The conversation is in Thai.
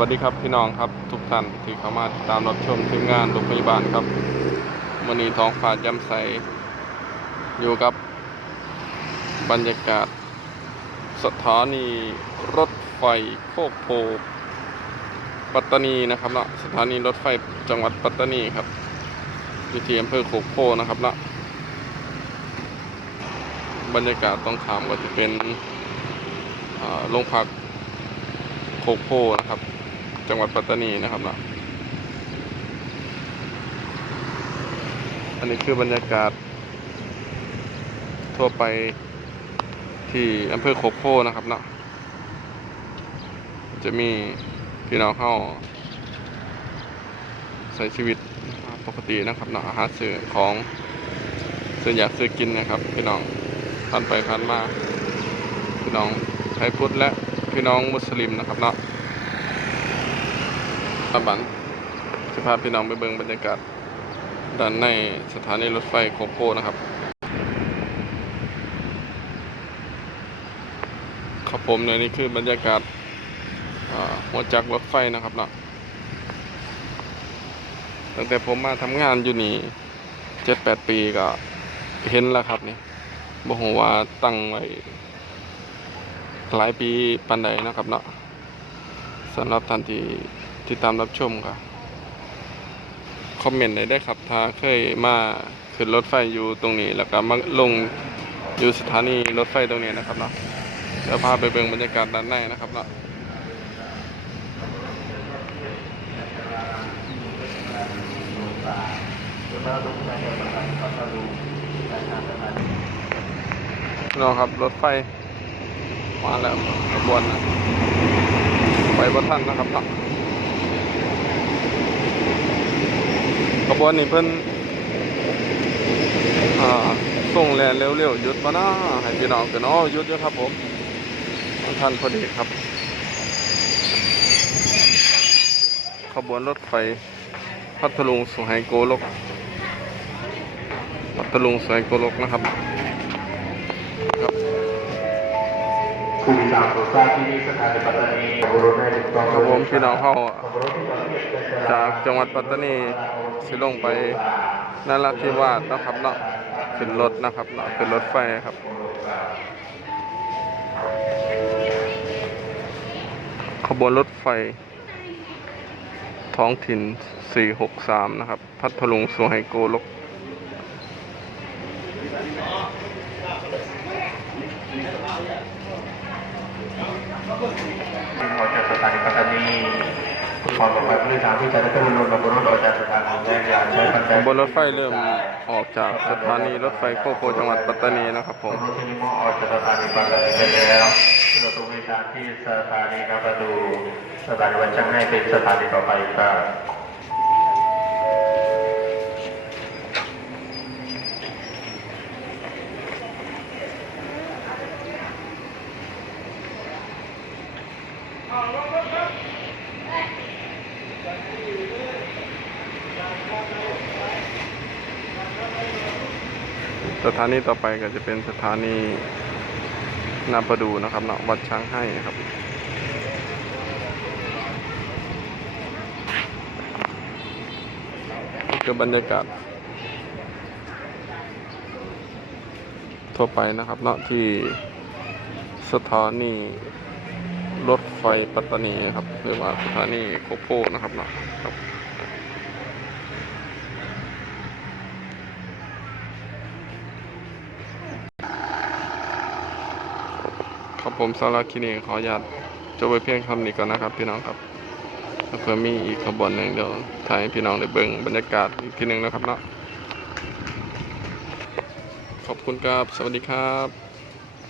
วัสดีครับพี่น้องครับทุกท่านที่เข้ามาติดตามรับชมทีมงานโรงพยาบาลครับวันนี้ท้องฟ้าแจ่มใส อยู่กับบรรยากาศ สถานีรถไฟโคกโพปัตตานีนะครับเนาะสถานีรถไฟจังหวัดปัตตานีครับอยู่ที่อำเภอโคกโพนะครับเนาะบรรยากาศตรงขามก็จะเป็นโรงพักโคกโพนะครับ จังหวัดปัตตานีนะครับเนาะอันนี้คือบรรยากาศ ทั่วไปที่อำเภอโคกโพนะครับเนาะจะมีพี่น้องเข้าใช้ชีวิตปกตินะครับเนาะอาหารสื่อของซื้ออยากซื้อกินนะครับ พี่น้องผ่านไปผ่านมา พี่น้องไทยพุทธและพี่น้องมุสลิมนะครับเนาะ ตะบันจะพาพี่น้องไปเบิ่งบรรยากาศด้านในสถานีรถไฟโคโคนะครับ ครับผมในนี้คือบรรยากาศหัวจักรรถไฟนะครับเนาะตั้งแต่ผมมาทำงานอยู่นี่เจ็ดแปดปีก็เห็นแล้วครับนี่บอกว่าตั้งไว้ หลายปีปันใดนะครับเนาะสำหรับท่านที่ ที่ตามรับชมครับคอมเมนต์ได้ได้ครับ ถ้าเคยมาขึ้นรถไฟอยู่ตรงนี้ แล้วก็มาลงอยู่สถานีรถไฟตรงนี้นะครับเนาะเดี๋ยวพาไปเบิ่งบรรยากาศด้านในนะครับเนาะเนาะครับ รถไฟ มาแล้วขบวนนะไปบ่ทันนะครับเนาะ ขบวนนี้เพิ่นอ่าส่งแลนเร็วๆหยุดมานะให้พี่น้องกันเนาะหยุดอยู่ครับผมมันทันพอดีครับ ขบวนรถไฟพัทลุงสุไหโกลกพัทลุงสุไหโกลกนะครับผู้โดยสารโปรดทราที่นี่สถานีปัตตานีบวนรถได้ถูกต้อง ผมพี่น้องเข้าจากจังหวัดปัตตานีสิลงไปนราธิวาสนะครับเนาะขึ้นรถนะครับเนาะขึ้นรถไฟครับขบวนรถไฟ ท้องถิ่น 463 นะครับ พัทลุงสุไหโกลก ออกจากสถานีปัตตานีขอบอกไปผู้โดยสารที่จะได้ขึ้นรถบวนรถออกจากสถานีแยกยานใช้ปัจขจัยบวนรถไฟเริ่มออกจากสถานีรถไฟโคโคจังหวัดปัตตานีนะครับผมรถที่นี่มอออกจากสถานีปัตตานีไปแล้วขึ้นรถตู้โดยสารที่สถานีนาประดูสถานีวัดช่างให้เป็นสถานีต่อไปครับ สถานีต่อไปก็จะเป็นสถานีนาประดูนะครับเนาะวัดช้างให้ครับคือบรรยากาศ ทั่วไปนะครับเนาะที่สถานี รถไฟปัตตานีครับหรือว่าสถานีโคโพนะครับเนาะครับครับผมสาราคินิกขออนุญาตจบไปเพียงคำนี้ก่อนนะครับ พี่น้องครับเพื่อมีอีกขบวนหนึ่งเดี๋ยวถ่ายให้พี่น้องได้เบิ่งบรรยากาศอีกทีหนึ่งนะครับเนาะขอบคุณครับ สวัสดีครับ